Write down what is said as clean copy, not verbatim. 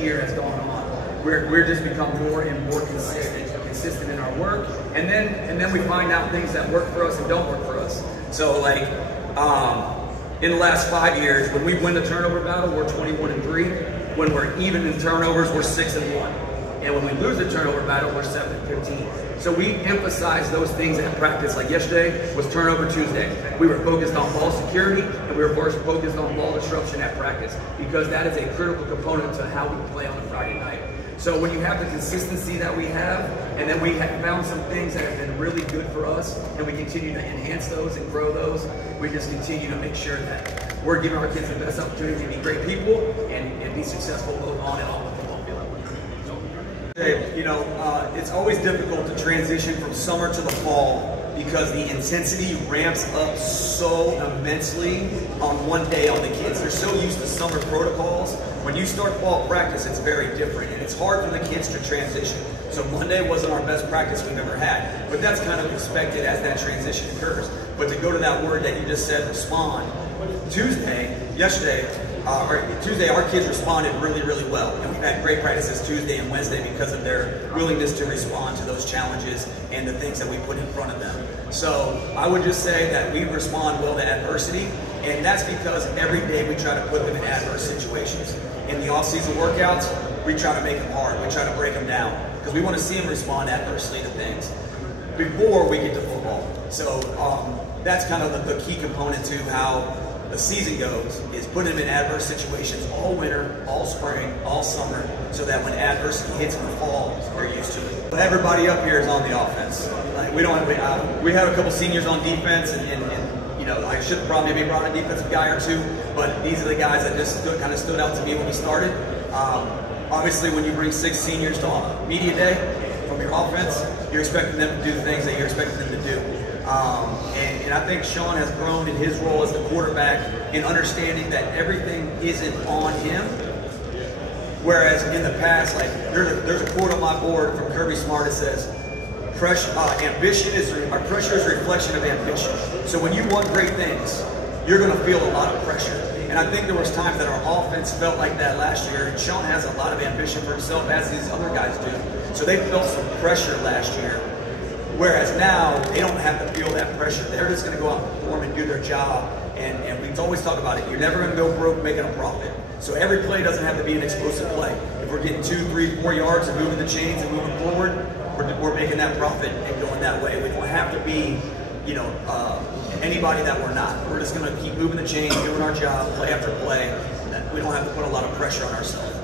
year has gone on, we're just become more and more consistent in our work, and then we find out things that work for us and don't work for us. So like in the last 5 years, when we win the turnover battle, we're 21-3. When we're even in turnovers, we're 6-1. And when we lose the turnover battle, we're 7-15. So we emphasize those things at practice. Like yesterday was Turnover Tuesday. We were focused on ball security, and we were focused on ball disruption at practice, because that is a critical component to how we play on a Friday night. So when you have the consistency that we have, and then we have found some things that have been really good for us, and we continue to enhance those and grow those, we just continue to make sure that we're giving our kids the best opportunity to be great people and be successful both on and off the football field. You know, it's always difficult to transition from summer to the fall because the intensity ramps up so immensely on one day on the kids. They're so used to summer protocols. When you start fall practice, it's very different, and it's hard for the kids to transition. So Monday wasn't our best practice we've ever had, but that's kind of expected as that transition occurs. But to go to that word that you just said, respond, Tuesday, our kids responded really, really well. And we've had great practices Tuesday and Wednesday because of their willingness to respond to those challenges and the things that we put in front of them. So I would just say that we respond well to adversity, and that's because every day we try to put them in adverse situations. In the off-season workouts, we try to make them hard. We try to break them down because we want to see them respond adversely to things before we get to football. So that's kind of the key component to how the season goes, is putting them in adverse situations all winter, all spring, all summer, so that when adversity hits in the fall, they're used to it. But everybody up here is on the offense. Like we have a couple seniors on defense, and you know, I should probably be brought a defensive guy or two, but these are the guys that just kind of stood out to me when we started. Obviously, when you bring 6 seniors to media day from your offense, you're expecting them to do the things that you're expecting them to do. And I think Sean has grown in his role as the quarterback in understanding that everything isn't on him. Whereas in the past, like there's a quote on my board from Kirby Smart that says, pressure is a reflection of ambition. So when you want great things, you're going to feel a lot of pressure. And I think there was times that our offense felt like that last year, and Sean has a lot of ambition for himself, as these other guys do. So they felt some pressure last year. Whereas now, they don't have to feel that pressure. They're just going to go out and perform and do their job. And we always talk about it. You're never going to go broke making a profit. So every play doesn't have to be an explosive play. If we're getting 2, 3, 4 yards and moving the chains and moving forward, we're making that profit and going that way. We don't have to be, you know, anybody that we're not. We're just going to keep moving the chains, doing our job, play after play. We don't have to put a lot of pressure on ourselves.